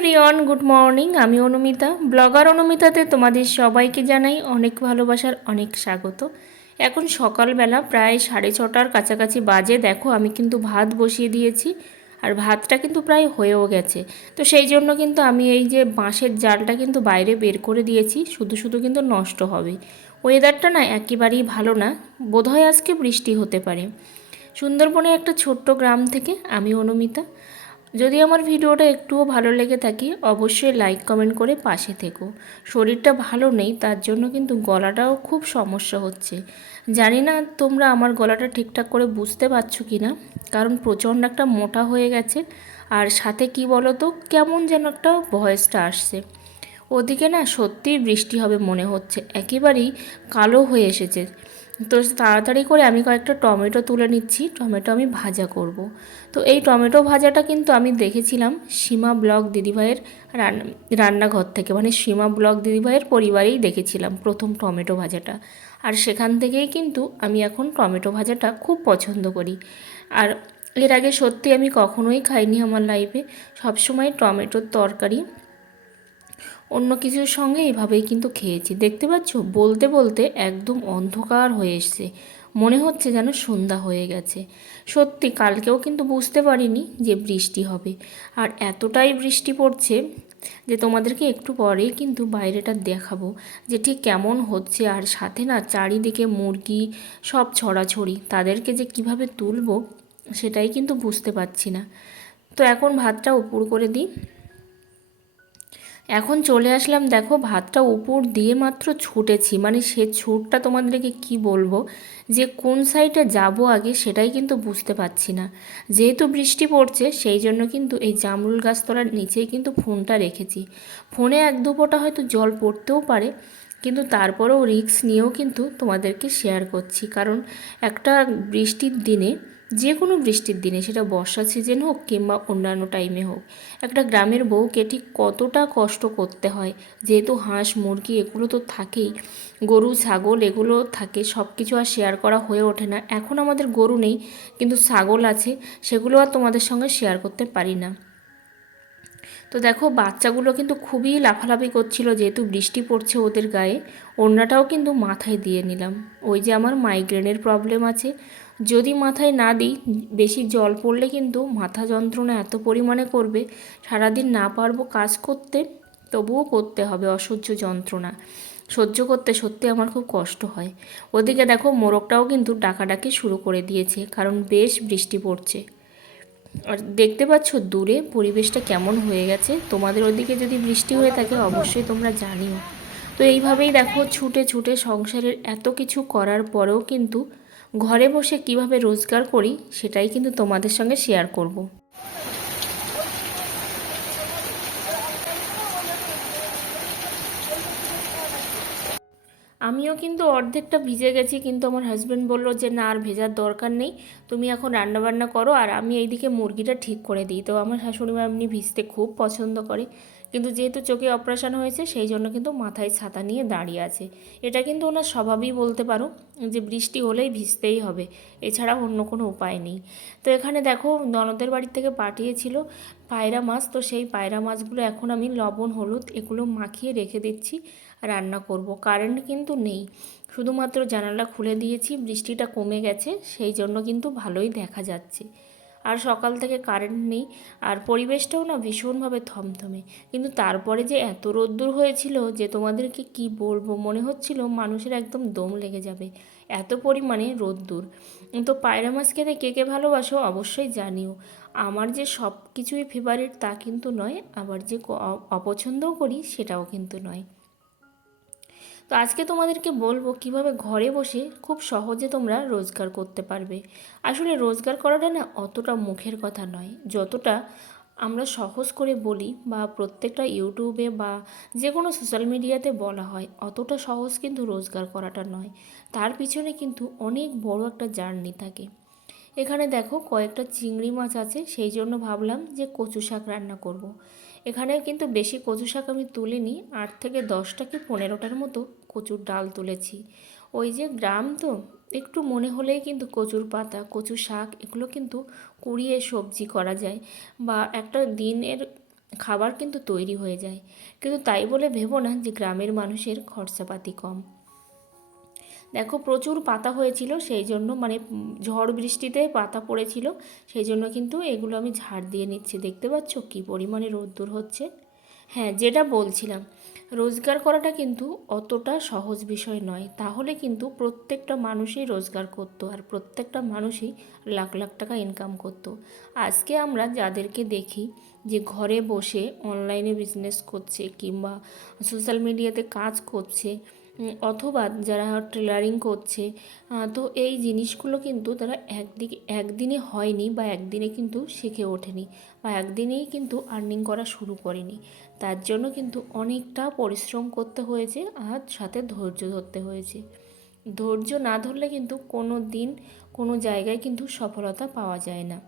Everyone good morning. আমি Anumita. Blogger অনুমিতাতে তোমাদের সবাইকে জানাই অনেক ভালোবাসার অনেক স্বাগত। এখন সকালবেলা প্রায় সাড়ে ছটার কাছাকাছি বাজে। দেখো, আমি কিন্তু ভাত বসিয়ে দিয়েছি আর ভাতটা কিন্তু প্রায় হয়েও গেছে। তো সেই জন্য কিন্তু আমি এই যে বাঁশের জালটা কিন্তু বাইরে বের করে দিয়েছি। শুধু শুধু কিন্তু নষ্ট হবে। ওয়েদারটা না একেবারেই ভালো না। বোধহয় আজকে বৃষ্টি হতে পারে। সুন্দরবনের একটা ছোট্ট গ্রাম থেকে আমি অনুমিতা। যদি আমার ভিডিওটা একটুও ভালো লেগে থাকে, অবশ্যই লাইক কমেন্ট করে পাশে থেকো। শরীরটা ভালো নেই, তার জন্য কিন্তু গলাটাও খুব সমস্যা হচ্ছে। জানি না তোমরা আমার গলাটা ঠিকঠাক করে বুঝতে পারছ কি না কারণ প্রচণ্ড একটা মোটা হয়ে গেছে। আর সাথে কি বলো তো কেমন যেন একটা ভয়েসটা আসছে। ওদিকে না সত্যিই বৃষ্টি হবে মনে হচ্ছে, একেবারেই কালো হয়ে এসেছে। তো তাড়াতাড়ি করে আমি কয়েকটা টমেটো তুলে নিচ্ছি, টমেটো আমি ভাজা করব। তো এই টমেটো ভাজাটা কিন্তু আমি দেখেছিলাম সীমা ব্লগ দিদিভাইয়ের রান্না রান্নাঘর থেকে। মানে সীমা ব্লগ দিদিভাইয়ের পরিবারেই দেখেছিলাম প্রথম টমেটো ভাজাটা। আর সেখান থেকেই কিন্তু আমি এখন টমেটো ভাজাটা খুব পছন্দ করি। আর এর আগে সত্যি আমি কখনোই খাইনি আমার লাইফে সবসময় টমেটোর তরকারি, অন্য কিছুর সঙ্গে এভাবেই কিন্তু খেয়েছি। দেখতে পাচ্ছ? বলতে বলতে একদম অন্ধকার হয়ে এসছে। মনে হচ্ছে যেন সন্ধ্যা হয়ে গেছে। সত্যি, কালকেও কিন্তু বুঝতে পারিনি যে বৃষ্টি হবে। আর এতটাই বৃষ্টি পড়ছে যে তোমাদেরকে একটু পরেই কিন্তু বাইরেটা দেখাবো যে ঠিক কেমন হচ্ছে। আর সাথে না চারিদিকে মুরগি সব ছড়াছড়ি, তাদেরকে যে কীভাবে তুলবো সেটাই কিন্তু বুঝতে পারছি না। তো এখন ভাতটা উপর করে দিই। এখন চলে আসলাম, দেখো ভাতটা উপর দিয়ে মাত্র ছুটেছি। মানে সে ছুটটা তোমাদেরকে কি বলব? যে কোন সাইডে যাব আগে সেটাই কিন্তু বুঝতে পারছি না। যেহেতু বৃষ্টি পড়ছে, সেই জন্য কিন্তু এই জামরুল গাছতলার নিচেই কিন্তু ফোনটা রেখেছি। ফোনে এক দুপোটা হয়তো জল পড়তেও পারে, কিন্তু তারপরেও রিস্ক নিয়েও কিন্তু তোমাদেরকে শেয়ার করছি। কারণ একটা বৃষ্টির দিনে যে কোনো বৃষ্টির দিনে সেটা বর্ষা সিজন হোক কিংবা অন্যান্য টাইমে হোক, একটা গ্রামের বউকে ঠিক কতটা কষ্ট করতে হয়? যেহেতু হাঁস, মুরগি এগুলো তো থাকেই, গরু, ছাগল এগুলো থাকে সব কিছু আর শেয়ার করা হয়ে ওঠে না। এখন আমাদের গরু নেই, কিন্তু ছাগল আছে, সেগুলো আর তোমাদের সঙ্গে শেয়ার করতে পারি না। তো দেখো, বাচ্চাগুলো কিন্তু খুবই লাফালাফি করছিল, যেহেতু বৃষ্টি পড়ছে ওদের গায়ে, ওড়নাটাও কিন্তু মাথায় দিয়ে নিলাম। ওই যে আমার মাইগ্রেনের প্রবলেম আছে যদি মাথায় না দিই, বেশি জল পড়লে কিন্তু মাথা যন্ত্রণা এত পরিমাণে করবে, সারাদিন না পারব কাজ করতে, তবুও করতে হবে অসহ্য যন্ত্রণা। সহ্য করতে সত্যি আমার খুব কষ্ট হয়। ওদিকে দেখো, মোরগটাও কিন্তু ডাকাডাকি শুরু করে দিয়েছে, কারণ বেশ বৃষ্টি পড়ছে। আর দেখতে পাচ্ছ দূরে পরিবেশটা কেমন হয়ে গেছে? তোমাদের ওদিকে যদি বৃষ্টি হয়ে থাকে, অবশ্যই তোমরা জানিও। তো এইভাবেই দেখো, ছুটে ছুটে সংসারের এত কিছু করার পরেও কিন্তু ঘরে বসে কীভাবে রোজগার করি সেটাই কিন্তু তোমাদের সঙ্গে শেয়ার করব। আমিও কিন্তু অর্ধেকটা ভিজে গেছি, কিন্তু আমার হাজব্যান্ড বলল যে, না, আর ভেজার দরকার নেই, তুমি এখন রান্নাবান্না করো, আর আমি এইদিকে মুরগিটা ঠিক করে দিই তো আমার শাশুড়ি মা এমনি ভিজতে খুব পছন্দ করে কিন্তু যেহেতু চোখে অপারেশন হয়েছে, সেই জন্য কিন্তু মাথায় ছাতা নিয়ে দাঁড়িয়ে আছে। এটা কিন্তু ওনার স্বভাবই বলতে পারো যে বৃষ্টি হলেই ভিজতেই হবে, এছাড়া অন্য কোনো উপায় নেই। তো এখানে দেখো ননদের বাড়ির থেকে পাঠিয়েছিল পায়রা মাছ, তো সেই পায়রা মাছগুলো এখন আমি লবণ, হলুদ এগুলো মাখিয়ে রেখে দিচ্ছি, রান্না করব। কারেন্ট কিন্তু নেই, শুধুমাত্র জানালা খুলে দিয়েছি, বৃষ্টিটা কমে গেছে, সেই জন্য কিন্তু ভালোই দেখা যাচ্ছে। আর সকাল থেকে কারেন্ট নেই, আর পরিবেশটাও না ভীষণভাবে থমথমে। কিন্তু তারপরে যে এত রোদ্দুর হয়েছিল যে তোমাদেরকে কি বলব, মনে হচ্ছিল মানুষের একদম দম লেগে যাবে। এত পরিমাণে রোদ্দুর। তো পায়রা মাছ খেতে কে কে ভালোবাসো অবশ্যই জানিও। আমার যে সব কিছুই ফেভারিট তা কিন্তু নয়, আবার যে অপছন্দও করি সেটাও কিন্তু নয়। তো আজকে তোমাদেরকে বলব কীভাবে ঘরে বসে খুব সহজে তোমরা রোজগার করতে পারবে। আসলে রোজগার করাটা না অতটা মুখের কথা নয়। যতটা আমরা সহজ করে বলি বা প্রত্যেকটা ইউটিউবে বা যে কোনো সোশ্যাল মিডিয়াতে বলা হয়, অতটা সহজ কিন্তু রোজগার করাটা নয়। তার পিছনে কিন্তু অনেক বড় একটা জার্নি থাকে। এখানে দেখো কয়েকটা চিংড়ি মাছ আছে, সেই জন্য ভাবলাম যে কচু শাক রান্না করব। এখানে কিন্তু বেশি কচু শাক আমি তুলিনি, আট থেকে দশটা কি পনেরোটার মতো কচুর ডাল তুলেছি। ওই যে গ্রাম তো, একটু মনে হলেই কিন্তু কচুর পাতা কচু শাক, এগুলো কিন্তু কুড়িয়ে সবজি করা যায় বা একটা দিনের খাবার কিন্তু তৈরি হয়ে যায়। কিন্তু তাই বলে ভেবো না যে গ্রামের মানুষের খরচাপাতি কম। দেখো প্রচুর পাতা হয়েছিল, সেই জন্য মানে ঝড় বৃষ্টিতে পাতা পড়েছিল, সেই জন্য কিন্তু এগুলো আমি ঝাড় দিয়ে নিচ্ছি। দেখতে পাচ্ছ কী পরিমাণে রোদ্দুর হচ্ছে? হ্যাঁ যেটা বলছিলাম রোজগার করাটা কিন্তু অতটা সহজ বিষয় নয়। তাহলে কিন্তু প্রত্যেকটা মানুষই রোজগার করতো আর প্রত্যেকটা মানুষই লাখ লাখ টাকা ইনকাম করত। আজকে আমরা যাদেরকে দেখি যে ঘরে বসে অনলাইনে বিজনেস করছে কিংবা সোশ্যাল মিডিয়াতে কাজ করছে অথবা যারা টেলারিং করছে তো এই জিনিসগুলো কিন্তু তারা একদিকে, একদিনে হয়নি বা একদিনে কিন্তু শিখে ওঠেনি বা একদিনেই কিন্তু আর্নিং করা শুরু করেনি। তার জন্য কিন্তু অনেকটা পরিশ্রম করতে হয়েছে আর সাথে ধৈর্য ধরতে হয়েছে। ধৈর্য না ধরলে কিন্তু কোনো দিন কোনো জায়গায় কিন্তু সফলতা পাওয়া যায় না।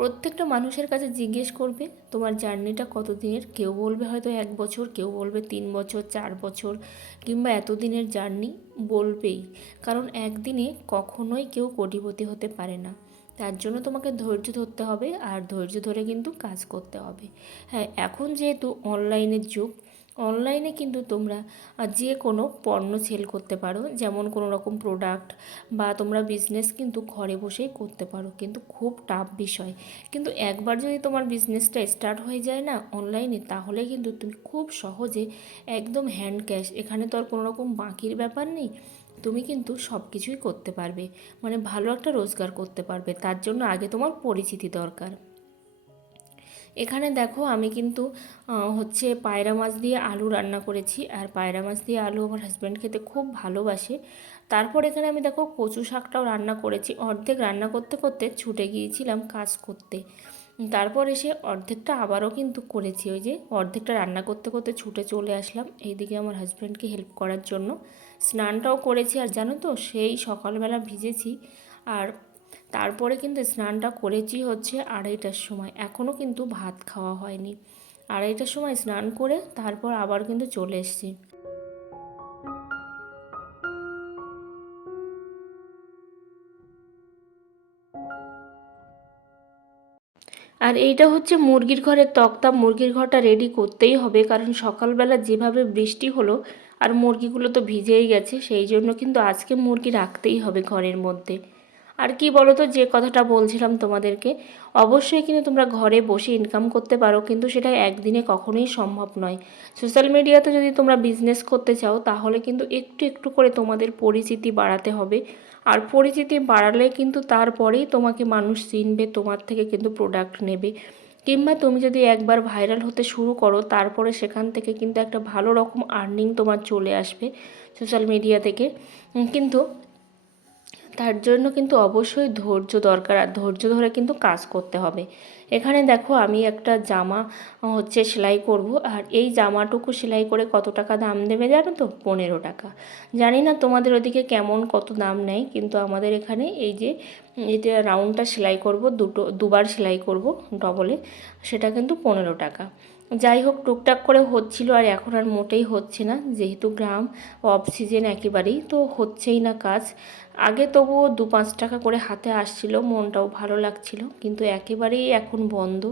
প্রত্যেকটা মানুষের কাছে জিজ্ঞেস করবে, তোমার জার্নিটা কত দিনের কেউ বলবে হয়তো এক বছর, কেউ বলবে তিন বছর, চার বছর, কিংবা এতদিনের জার্নি বলবেই। কারণ একদিনে কখনোই কেউ কোটিপতি হতে পারে না। তার জন্য তোমাকে ধৈর্য ধরতে হবে, আর ধৈর্য ধরে কিন্তু কাজ করতে হবে। হ্যাঁ এখন যেহেতু অনলাইনের যুগ অনলাইনে কিন্তু তোমরা যে কোনো পণ্য সেল করতে পারো। যেমন কোনো রকম প্রোডাক্ট বা তোমরা বিজনেস কিন্তু ঘরে বসেই করতে পারো। কিন্তু খুব টাফ বিষয়। কিন্তু একবার যদি তোমার বিজনেসটা স্টার্ট হয়ে যায় না অনলাইনে তাহলে কিন্তু তুমি খুব সহজে একদম হ্যান্ড ক্যাশ এখানে তো আর কোনো রকম বাকির ব্যাপার নেই, তুমি কিন্তু সব কিছুই করতে পারবে। মানে ভালো একটা রোজগার করতে পারবে। তার জন্য আগে তোমার পরিচিতি দরকার। এখানে দেখো আমি কিন্তু হচ্ছে পায়রা মাছ দিয়ে আলু রান্না করেছি। আর পায়রা মাছ দিয়ে আলু আমার হাজব্যান্ড খেতে খুব ভালোবাসে। তারপর এখানে আমি দেখো কচু শাকটাও রান্না করেছি। অর্ধেক রান্না করতে করতে ছুটে গিয়েছিলাম কাজ করতে। তারপর এসে অর্ধেকটা আবারও কিন্তু করেছি। ওই যে অর্ধেকটা রান্না করতে করতে ছুটে চলে আসলাম এইদিকে আমার হাজব্যান্ডকে হেল্প করার জন্য। স্নানটাও করেছি। আর জানো তো, সেই সকালবেলা ভিজেছি। আর তারপরে কিন্তু স্নানটা করেছি হচ্ছে আড়াইটার সময়। এখনও কিন্তু ভাত খাওয়া হয়নি। আড়াইটার সময় স্নান করে তারপর আবার কিন্তু চলে এসেছি। আর এইটা হচ্ছে মুরগির ঘরের তক্তা মুরগির ঘরটা রেডি করতেই হবে, কারণ সকালবেলা যেভাবে বৃষ্টি হলো আর মুরগিগুলো তো ভিজেই গেছে, সেই জন্য কিন্তু আজকে মুরগি রাখতেই হবে ঘরের মধ্যে। আর কি বলো তো যে কথাটা বলছিলাম তোমাদেরকে, অবশ্যই কিন্তু তোমরা ঘরে বসে ইনকাম করতে পারো, কিন্তু সেটা একদিনে কখনোই সম্ভব নয়। সোশ্যাল মিডিয়াতে যদি তোমরা বিজনেস করতে চাও, তাহলে কিন্তু একটু একটু করে তোমাদের পরিচিতি বাড়াতে হবে। আর পরিচিতি বাড়ালে কিন্তু তারপরেই তোমাকে মানুষ চিনবে, তোমার থেকে কিন্তু প্রোডাক্ট নেবে। কিংবা তুমি যদি একবার ভাইরাল হতে শুরু করো, তারপরে সেখান থেকে কিন্তু একটা ভালো রকম আর্নিং তোমার চলে আসবে সোশ্যাল মিডিয়া থেকে। কিন্তু তার জন্য কিন্তু অবশ্যই ধৈর্য দরকার আর ধৈর্য ধরে কিন্তু কাজ করতে হবে। এখানে দেখো আমি একটা জামা হচ্ছে সেলাই করব আর এই জামাটুকু সেলাই করে কত টাকা দাম দেবে জানো তো? পনেরো টাকা। জানি না তোমাদের ওদিকে কেমন কত দাম নেয়, কিন্তু আমাদের এখানে এই যে এটা রাউন্ডটা সেলাই করব, দুটো, দুবার সেলাই করব ডবলে, সেটা কিন্তু পনেরো টাকা। যাই হোক, টুকটাক করে হচ্ছিল আর এখন আর মোটেই হচ্ছে না। যেহেতু গ্রাম অফ সিজন একেবারেই, তো হচ্ছেই না কাজ। আগে তবুও দু পাঁচ টাকা করে হাতে আসছিল, মনটাও ভালো লাগছিল, কিন্তু একেবারেই এখন বন্ধ।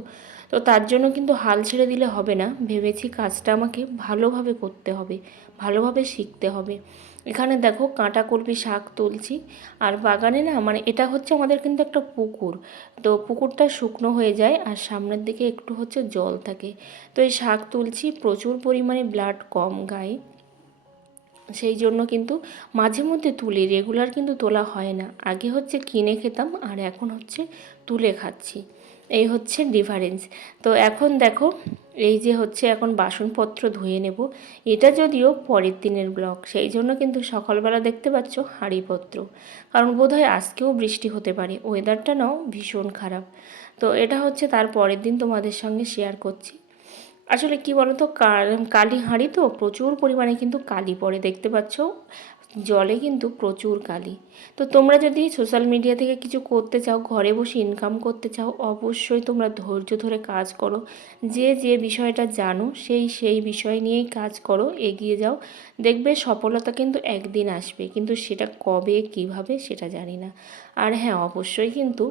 তো তার জন্য কিন্তু হাল ছেড়ে দিলে হবে না। ভেবেছি কাজটা আমাকে ভালোভাবে করতে হবে, ভালোভাবে শিখতে হবে। এখানে দেখো কাঁটা কলপি শাক তুলছি। আর বাগানে না মানে এটা হচ্ছে আমাদের কিন্তু একটা পুকুর। তো পুকুরটা শুকনো হয়ে যায় আর সামনের দিকে একটু হচ্ছে জল থাকে। তো এই শাক তুলছি, প্রচুর পরিমাণে ব্লাড কম গায়ে। সেই জন্য কিন্তু মাঝে মধ্যে তুলি, রেগুলার কিন্তু তোলা হয় না। আগে হচ্ছে কিনে খেতাম, আর এখন হচ্ছে তুলে খাচ্ছি। এই হচ্ছে ডিফারেন্স তো এখন দেখো, এই যে হচ্ছে এখন বাসনপত্র ধুয়ে নেব। এটা যদিও পরের দিনের ব্লগ সেই জন্য কিন্তু সকালবেলা দেখতে পাচ্ছ হাঁড়িপত্র। কারণ বোধহয় আজকেও বৃষ্টি হতে পারে ওয়েদারটা নাও ভীষণ খারাপ। তো এটা হচ্ছে তার পরের দিন তোমাদের সঙ্গে শেয়ার করছি। আসলে কি বলতো কালি হাঁড়ি তো প্রচুর পরিমাণে কিন্তু কালি পড়ে, দেখতে পাচ্ছ? জলে কিন্তু প্রচুর কালি। তো তোমরা যদি সোশ্যাল মিডিয়া থেকে কিছু করতে চাও, ঘরে বসে ইনকাম করতে চাও, অবশ্যই তোমরা ধৈর্য ধরে কাজ করো। যে যে বিষয়টা জানো, সেই সেই বিষয় নিয়েই কাজ করো, এগিয়ে যাও। দেখবে সফলতা কিন্তু একদিন আসবে, কিন্তু সেটা কবে, কীভাবে, সেটা জানি না। আর হ্যাঁ অবশ্যই কিন্তু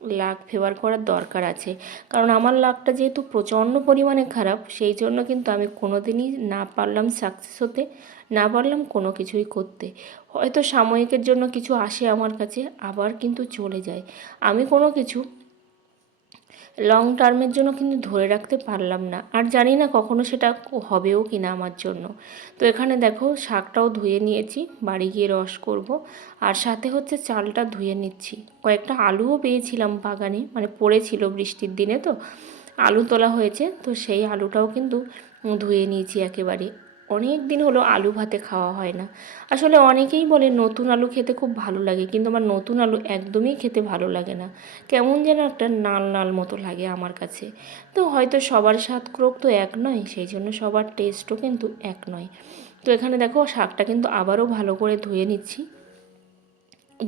লাক ফেভার করার দরকার আছে। কারণ আমার লাকটা যেহেতু প্রচণ্ড পরিমাণে খারাপ, সেই জন্য কিন্তু আমি কোনো দিনই না পারলাম সাকসেস হতে, না পারলাম কোনো কিছুই করতে। হয়তো সাময়িকের জন্য কিছু আসে আমার কাছে, আবার কিন্তু চলে যায়। আমি কোনো কিছু লং টার্মের জন্য কিন্তু ধরে রাখতে পারলাম না। আর জানি না কখনো সেটা হবেও কি না আমার জন্য। তো এখানে দেখো, শাকটাও ধুয়ে নিয়েছি, বাড়ি গিয়ে রস করব। আর সাথে হচ্ছে চালটা ধুয়ে নিচ্ছি। কয়েকটা আলুও পেয়েছিলাম বাগানে মানে পড়েছিল বৃষ্টির দিনে তো, আলু তোলা হয়েছে, তো সেই আলুটাও কিন্তু ধুয়ে নিয়েছি একেবারে। অনেক দিন হলো আলু ভাতে খাওয়া হয় না। আসলে অনেকেই বলে নতুন আলু খেতে খুব ভালো লাগে, কিন্তু আমার নতুন আলু একদমই খেতে ভালো লাগে না। কেমন যেন একটা নাল নাল মতো লাগে আমার কাছে। তো হয়তো সবার স্বাদ ক্রোক তো এক নয়, সেই জন্য সবার টেস্টও কিন্তু এক নয়। তো এখানে দেখো শাকটা কিন্তু আবারও ভালো করে ধুয়ে নিচ্ছি।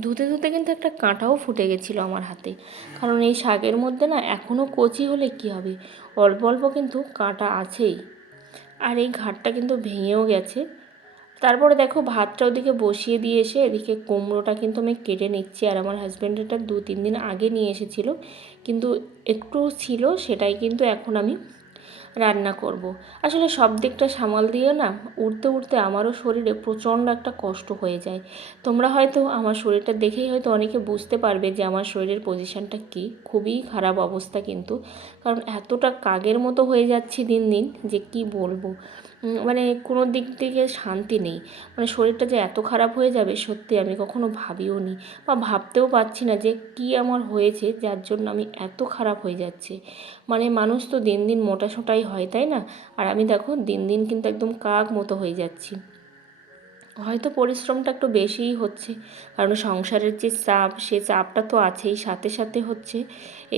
ধুতে ধুতে কিন্তু একটা কাঁটাও ফুটে গেছিল আমার হাতে। কারণ এই শাকের মধ্যে না এখনও কচি হলে কী হবে? অল্প অল্প কিন্তু কাঁটা আছেই। আর এই ঘাটটা কিন্তু ভেঙেও গেছে। তারপরে দেখো ভাতটা ওদিকে বসিয়ে দিয়ে এসে এদিকে কুমড়োটা কিন্তু আমি কেটে নিচ্ছি আর আমার হাজব্যান্ড এটা দু তিন দিন আগে নিয়ে এসেছিল। কিন্তু একটু ছিল, সেটাই কিন্তু এখন আমি রান্না করব। আসলে সব দিকটা সামাল দিয়ে না উঠতে উঠতে আমারও শরীরে প্রচণ্ড একটা কষ্ট হয়ে যায়। তোমরা হয়তো আমার শরীরটা দেখেই হয়তো অনেকে বুঝতে পারবে যে আমার শরীরের পজিশানটা কী, খুবই খারাপ অবস্থা কিন্তু। কারণ এতটা কাগের মতো হয়ে যাচ্ছে দিন দিন যে কি বলব। মানে কোনো দিক থেকে শান্তি নেই। মানে শরীরটা যে এত খারাপ হয়ে যাবে, সত্যি আমি কখনো ভাবিও নি বা ভাবতেও পারছি না যে কি আমার হয়েছে, যার জন্য আমি এত খারাপ হয়ে যাচ্ছে। মানে মানুষ তো দিন দিন মোটা সোটাই হয়, তাই না? আর আমি দেখো, দিন দিন কিন্তু একদম কাক মতো হয়ে যাচ্ছি। হয়তো পরিশ্রমটা একটু বেশিই হচ্ছে, কারণ সংসারের যে চাপ, সে চাপটা তো আছেই, সাথে সাথে হচ্ছে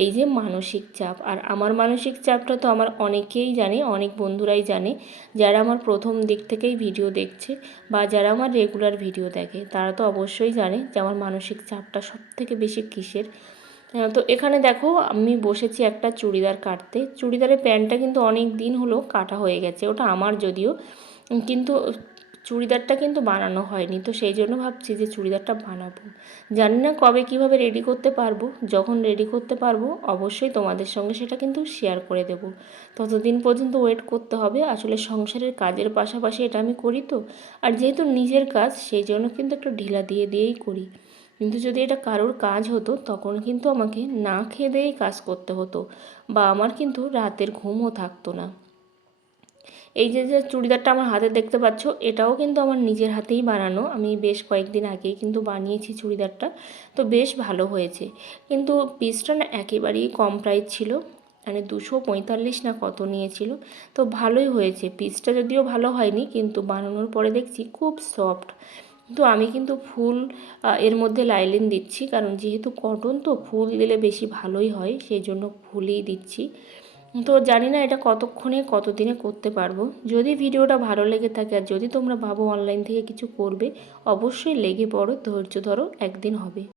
এই যে মানসিক চাপ। আর আমার মানসিক চাপটা তো আমার অনেকেই জানে, অনেক বন্ধুরাই জানে, যারা আমার প্রথম দিক থেকেই ভিডিও দেখছে বা যারা আমার রেগুলার ভিডিও দেখে, তারা তো অবশ্যই জানে যে আমার মানসিক চাপটা সব থেকে বেশি কিসের। তো এখানে দেখো, আমি বসেছি একটা চুড়িদার কাটতে। চুড়িদারের প্যান্টটা কিন্তু অনেক দিন হলো কাটা হয়ে গেছে, ওটা আমার যদিও। কিন্তু চুড়িদারটা কিন্তু বানানো হয়নি। তো সেই জন্য ভাবছি যে চুড়িদারটা বানাবো। জানি না কবে কীভাবে রেডি করতে পারব। যখন রেডি করতে পারব, অবশ্যই তোমাদের সঙ্গে সেটা কিন্তু শেয়ার করে দেব। ততদিন পর্যন্ত ওয়েট করতে হবে। আসলে সংসারের কাজের পাশাপাশি এটা আমি করি তো। আর যেহেতু নিজের কাজ, সেই জন্য কিন্তু একটু ঢিলা দিয়ে দিয়েই করি। কিন্তু যদি এটা কারোর কাজ হতো, তখন কিন্তু আমাকে না খেয়ে দিয়েই কাজ করতে হতো। বা আমার কিন্তু রাতের ঘুমও থাকতো না। এই যে যে চুড়িদারটা আমার হাতে দেখতে পাচ্ছ, এটাও কিন্তু আমার নিজের হাতেই বানানো। আমি বেশ কয়েকদিন আগেই কিন্তু বানিয়েছি চুড়িদারটা, তো বেশ ভালো হয়েছে। কিন্তু পিসটা না একেবারেই কম প্রাইস ছিল মানে দুশো পঁয়তাল্লিশ না কত নিয়েছিল, তো ভালোই হয়েছে। পিসটা যদিও ভালো হয়নি, কিন্তু বানানোর পরে দেখছি খুব সফট তো আমি কিন্তু ফুল এর মধ্যে লাইলিন দিচ্ছি, কারণ যেহেতু কটন তো ফুল দিলে বেশি ভালোই হয়, সেই জন্য ফুলই দিচ্ছি। তো জানি না এটা কতক্ষণে, কতদিনে করতে পারব। যদি ভিডিওটা ভালো লেগে থাকে আর যদি তোমরা ভাবো অনলাইন থেকে কিছু করবে, অবশ্যই লেগে পড়ো, ধৈর্য ধরো, একদিন হবে।